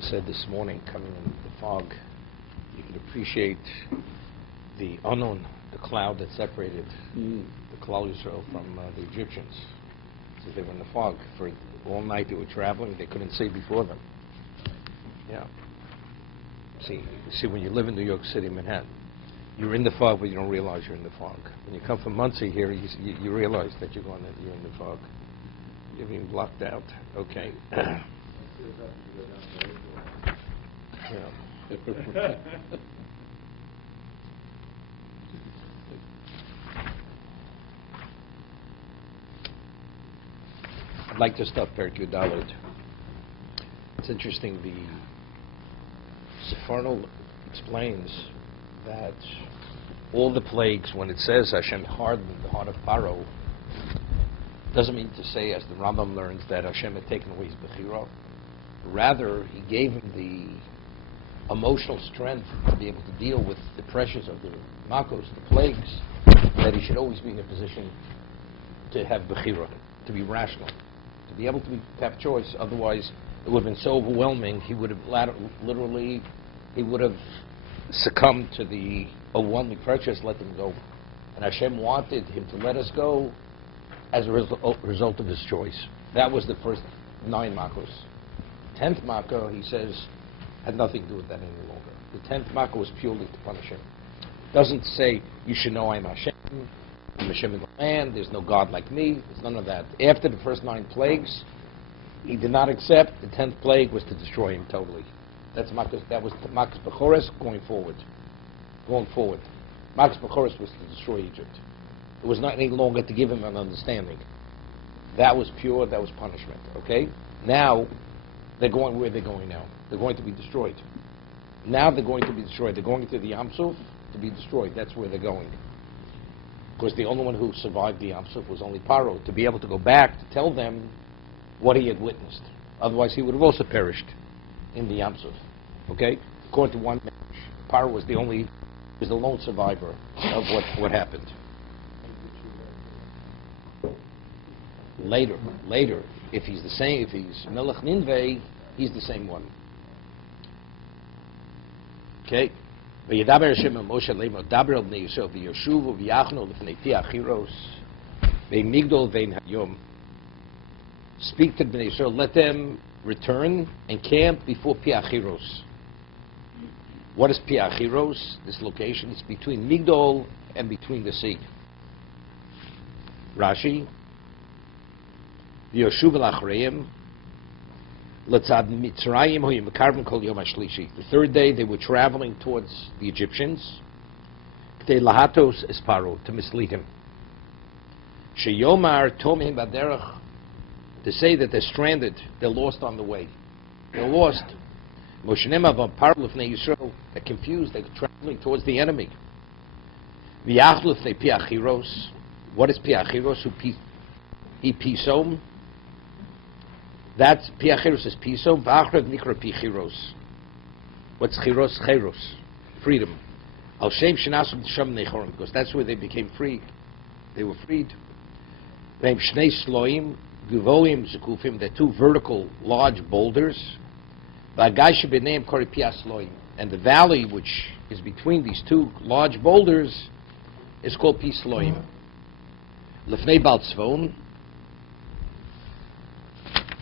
I said this morning, coming in the fog, you can appreciate the unknown, the cloud that separated the Klal Yisrael from the Egyptians. So they were in the fog for all night. They were traveling. They couldn't see before them. Yeah. See, when you live in New York City, Manhattan, you're in the fog, but you don't realize you're in the fog. When you come from Muncie here, you realize that you're in the fog. You're being blocked out. Okay. Yeah. I'd like to start Perek Yud. It's interesting, the Sefarno explains that all the plagues, when it says Hashem hardened the heart of Paro, doesn't mean to say, as the Rambam learns, that Hashem had taken away his Bechira. Rather, he gave him the emotional strength to be able to deal with the pressures of the Makos, the plagues, that he should always be in a position to have Bechira, to be rational, to be able to have choice. Otherwise, it would have been so overwhelming, he would have literally succumbed to the overwhelming pressures, let them go. And Hashem wanted him to let us go as a result of his choice. That was the first 9 Makos. 10th Makkah, he says, had nothing to do with that any longer. The 10th Makkah was purely to punish him. Doesn't say, you should know I'm Hashem in the land, there's no God like me, there's none of that. After the first 9 plagues, he did not accept. The 10th plague was to destroy him totally. That was the Makkah's Bechoros going forward. Makkah's Bechoros was to destroy Egypt. It was not any longer to give him an understanding. That was pure, that was punishment, okay? Now, they're going, where they're going now? They're going to be destroyed. Now they're going to be destroyed. They're going to the Yam Suf to be destroyed. That's where they're going. Because the only one who survived the Yam Suf was only Paro, to be able to go back to tell them what he had witnessed. Otherwise, he would have also perished in the Yam Suf. Okay? According to one man, Paro was the lone survivor of what happened. Later, if he's Melech Ninveh, he's the same one. Okay? V'yedaber Hashem el Moshe leimo daber el bnei Yisrael v'yoshuvu v'yachnu l'fnei pi achiros v'migdol v'ein hayom. Speak to the bnei Yisrael, let them return and camp before pi achiros. What is pi achiros? This location is between Migdol and between the sea. Rashi. The third day they were traveling towards the Egyptians to mislead him. To say that they're stranded, they're lost on the way. They're lost. They're confused, they're traveling towards the enemy. What is piachiros? He pisom. That's piachiros is pisom. V'achrev nikra pichiros. What's chiros? Chiros, freedom. Al shem shenasum sham nechorim, because that's where they became free. They were freed. V'hem shnei sloim guvoim zekufim. They're 2 vertical, large boulders. V'agash b'neim kori piasloim. And the valley which is between these 2 large boulders is called Pisloim. Lefnei Bal Tzvon.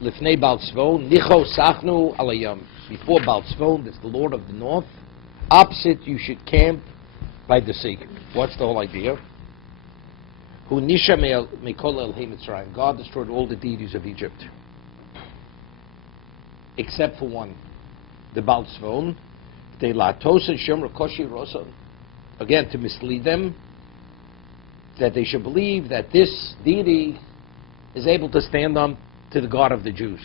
Lefnei Bal Tzvon, Nicho Sachnu Alayam. Before Bal Tzvon, that's the Lord of the North. Opposite, you should camp by the sea. What's the whole idea? Hu Nisha Mekol El Mitzrayim. God destroyed all the deities of Egypt, except for one, the Bal Tzvon. They Latos and Shomer Koshi Rosa. Again, to mislead them, that they should believe that this deity is able to stand on to the God of the Jews.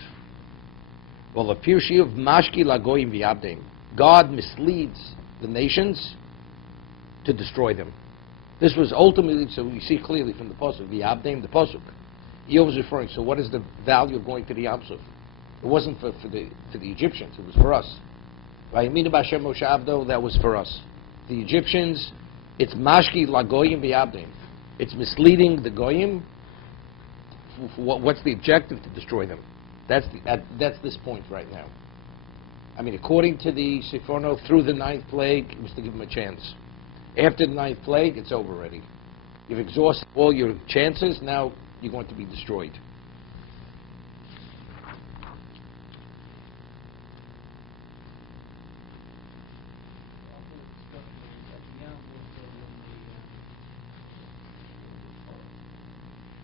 Well, the Pirshi of Mashki Lagoyim V'Yabdim. God misleads the nations to destroy them. This was ultimately, so we see clearly from the Pasuk, V'Yabdim, the Pasuk. He was referring, so what is the value of going to the Yam Suf? It wasn't for the Egyptians, it was for us. V'Yaminu B'Hashem Moshe Avdo, that was for us. The Egyptians, it's Mashki Lagoyim V'Yabdim. It's misleading the Goyim. What's the objective? To destroy them. That's this point right now. I mean, according to the Seforno, through the ninth plague, it was to give him a chance. After the ninth plague, it's over already. You've exhausted all your chances, now you're going to be destroyed.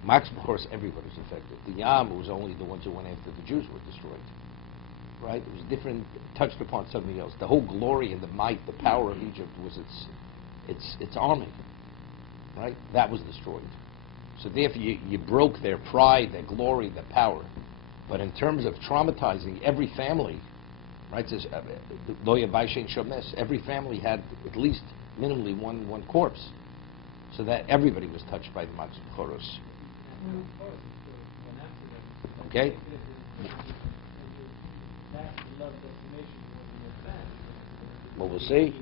Max, of course, everybody was affected. The Yam was only the ones who went after the Jews were destroyed. Right? It was different, touched upon something else. The whole glory and the might, the power of Egypt was its army. Right? That was destroyed. So therefore you broke their pride, their glory, their power. But in terms of traumatizing every family, right? It says, every family had at least minimally one corpse. So that everybody was touched by the Matzah Choros. Okay? Well, we'll see.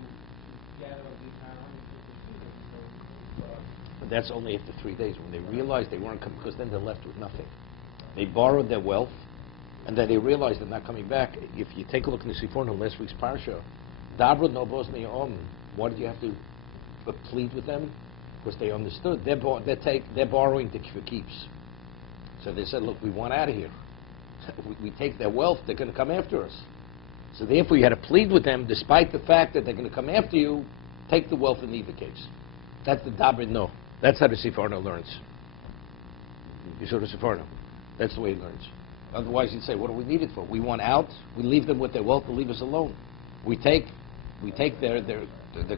But that's only after 3 days, when they realized they weren't coming, because then they're left with nothing. They borrowed their wealth, and then they realized they're not coming back. If you take a look in the Seforno, last week's parsha, Dabra no bosni om. Why did you have to plead with them? Because they understood they're borrowing for keeps. So they said, look, we want out of here. we take their wealth, they're going to come after us. So therefore you had to plead with them, despite the fact that they're going to come after you, take the wealth in either case. That's the Dabra no. That's how the Seforno learns. You saw the Seforno. That's the way he learns. Otherwise he'd say, what do we need it for? We want out, we leave them with their wealth, they leave us alone. We take they're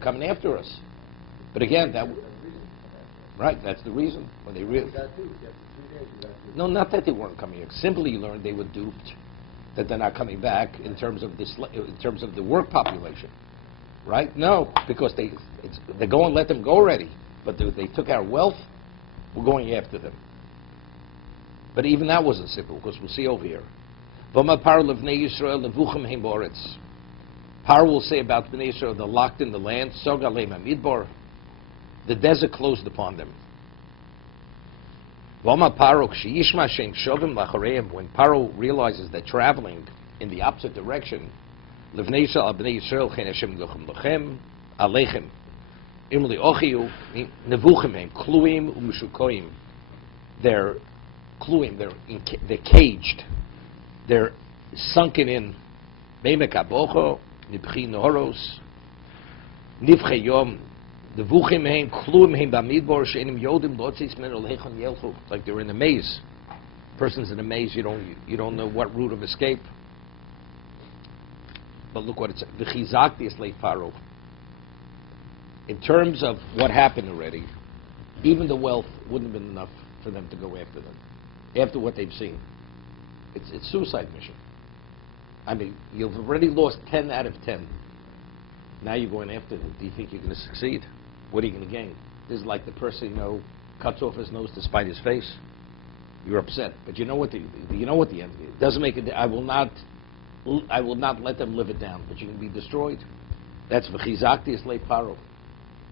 coming after us. But again, right, that's the reason. When they really, no, not that they weren't coming here. Simply learned they were duped, that they're not coming back in terms of the work population, right? No, because they go and let them go already. But they took our wealth. We're going after them. But even that wasn't simple, because we'll see over here. Paro will say about Bnei Yisrael, they're locked in the land. The desert closed upon them. When Paro realizes they're traveling in the opposite direction, they're caged, they're sunken in. Like they're in a maze. Person's in a maze, you don't know what route of escape. But look what it says. In terms of what happened already, even the wealth wouldn't have been enough for them to go after them. After what they've seen. It's suicide mission. I mean, you've already lost 10 out of 10. Now you're going after them. Do you think you're going to succeed? What are you going to gain? This is like the person, cuts off his nose to spite his face. You're upset. But you know what the end is. It doesn't make it. I will not let them live it down, but you can be destroyed. That's v'chizakti es leit Paro.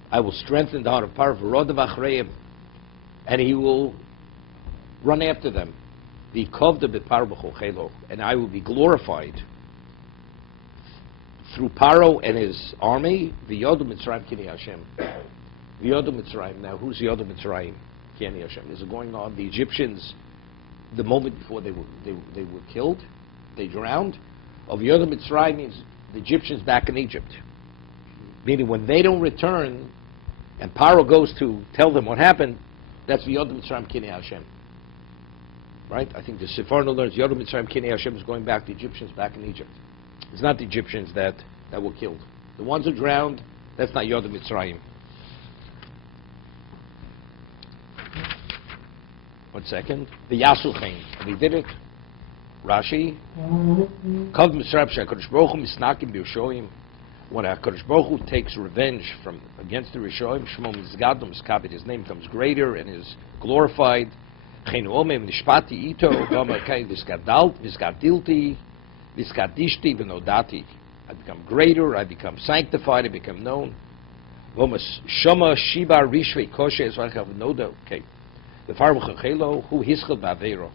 I will strengthen the heart of Paro v'rodav achreim, and he will run after them. V'kovda b'Paro b'chochelo, and I will be glorified through Paro and his army. V'yodu Mitzrayim kini Hashem. V'yodu Mitzrayim. Now, who's Yodu Mitzrayim kini Hashem? This is going on. The Egyptians, the moment before they were killed, they drowned. Of Yodu Mitzrayim means the Egyptians back in Egypt. Meaning when they don't return, and Paro goes to tell them what happened, that's V'yodu Mitzrayim kini Hashem. Right? I think the Seforno learns Yodu Mitzrayim kini Hashem is going back, the Egyptians back in Egypt. It's not the Egyptians that were killed. The ones who drowned, that's not Yodu Mitzrayim. 1 second. The Yasuchain. They did it. Rashi. Kav Mitzrayim she'HaKadosh Baruch Hu misnakim b'Yoshoim. When HaKadosh Baruch Hu takes revenge against the Rishoim, Shmo Mizgadom Miskabed, his name becomes greater and is glorified. Chenu Omem Nishpati Ito, V'Amarkai Vizgadilti, Vizgadishti V'Nodati. I become greater, I become sanctified, I become known. V'Omas Shoma Shiba Rishvei Koshe Ezrachav Noda. Okay. The Pharaoh Chachelo, Hu Hischel Ba'Avero.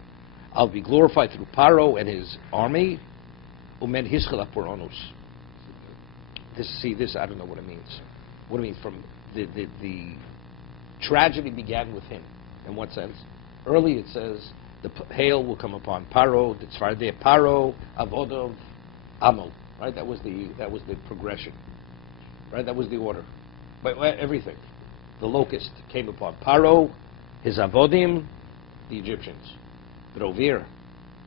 I'll be glorified through Paro and his army. Umen hischel aporonus. This, I don't know what it means. What it means from the tragedy began with him. In what sense? Early it says the hail will come upon Paro, the Tzvardei Paro, Avodov, Amol. Right? That was the progression. Right? That was the order. But everything. The locust came upon Paro, his Avodim, the Egyptians. Rovir,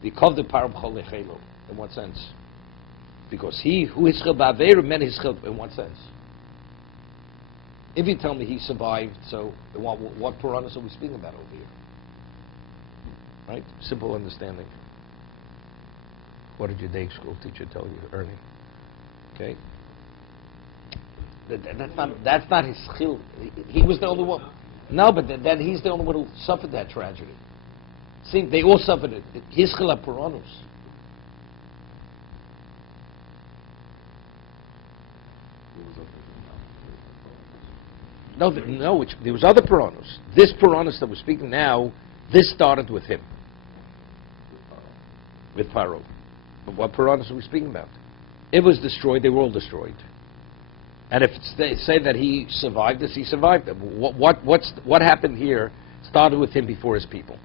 the Kov the Paro b'chol lechelo. In what sense? Because he who hischel ba'aveir meant hischel. In what sense? If you tell me he survived, so what Puranas are we speaking about over here? Right? Simple understanding. What did your day school teacher tell you, Ernie? Okay? That's not his skill. He was the only one. No, but then he's the only one who suffered that tragedy. See, they all suffered it. His skill Puranus. No, there was other Puranus. This Puranus that we're speaking now, this started with him. With Paro. But what Puranus are we speaking about? It was destroyed, they were all destroyed. And if they say that he survived this, he survived it. What happened here started with him before his people.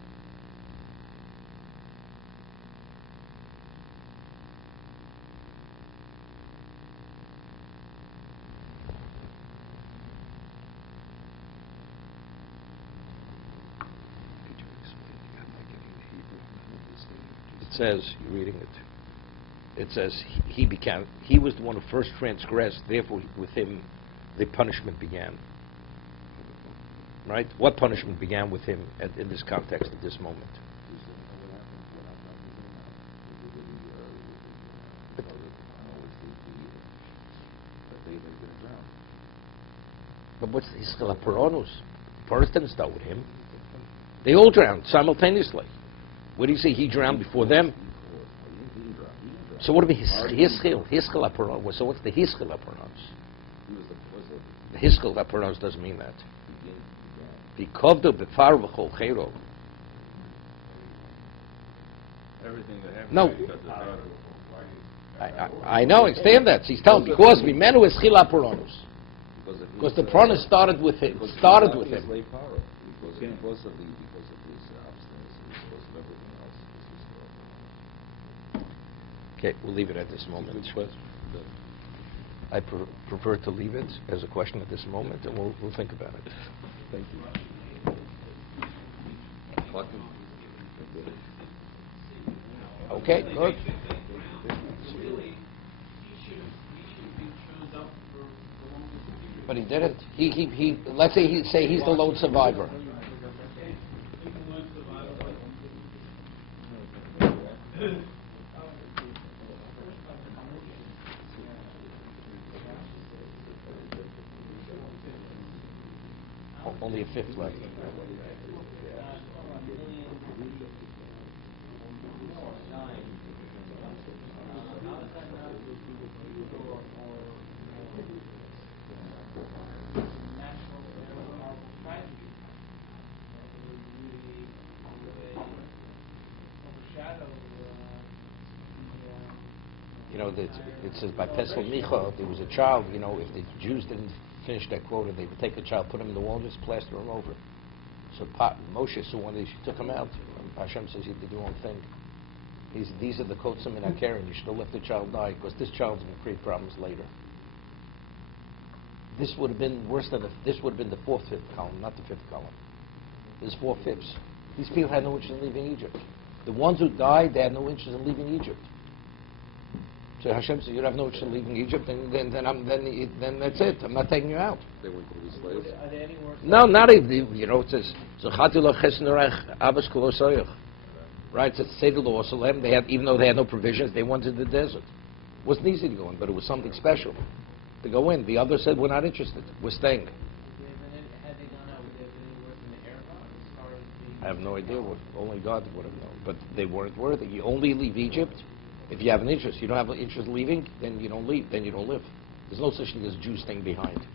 It says, you're reading it. It says he was the one who first transgressed, therefore with him the punishment began. Right? What punishment began with him in this context at this moment? But what's his Puranus? Puranus didn't start with him. They all drowned simultaneously. What do you say? He drowned before them? So what do we mean? Hischel Apuros. So what's the Hischel Apuros? The Hischel Apuros doesn't mean that. Bikovdo befar v'chol chero. Everything that happened. No. I know. Understand that. He's telling because Mimenu is Hischel Apuros. Because the Puranus started with him. Because of his abstinence, because of everything else. Okay, we'll leave it at this moment. I prefer to leave it as a question at this moment, and we'll think about it. Thank you. Okay, good. But he didn't. He let's say he's the lone survivor. Only a fifth left. You know, it says by Pesel Micha, there was a child, you know, if the Jews didn't finish their quota, they would take a child, put him in the wall, and just plaster him over. So Moshe, so one day she took him out. Hashem says you did the wrong thing. These are the kotzim in Akeren. You should have let the child die, because this child's going to create problems later. This would have been worse than this would have been the fifth column, not the fifth column. There's 4/5. These people had no interest in leaving Egypt. The ones who died, they had no interest in leaving Egypt. So Hashem said, "You have no interest in leaving Egypt, then that's it. I'm not taking you out." They went to be slaves. Are there any more? No, not even. You know, it says, right? It says, say the law. They had, even though they had no provisions, they went to the desert. It wasn't easy to go in, but it was something special to go in. The others said, "We're not interested. We're staying." Had they gone out, would there have been any worse in the air as far as the... I have no idea. Only God would have known. But they weren't worthy. You only leave Egypt if you have an interest. You don't have an interest in leaving, then you don't leave. Then you don't live. There's no such thing as Jews staying behind.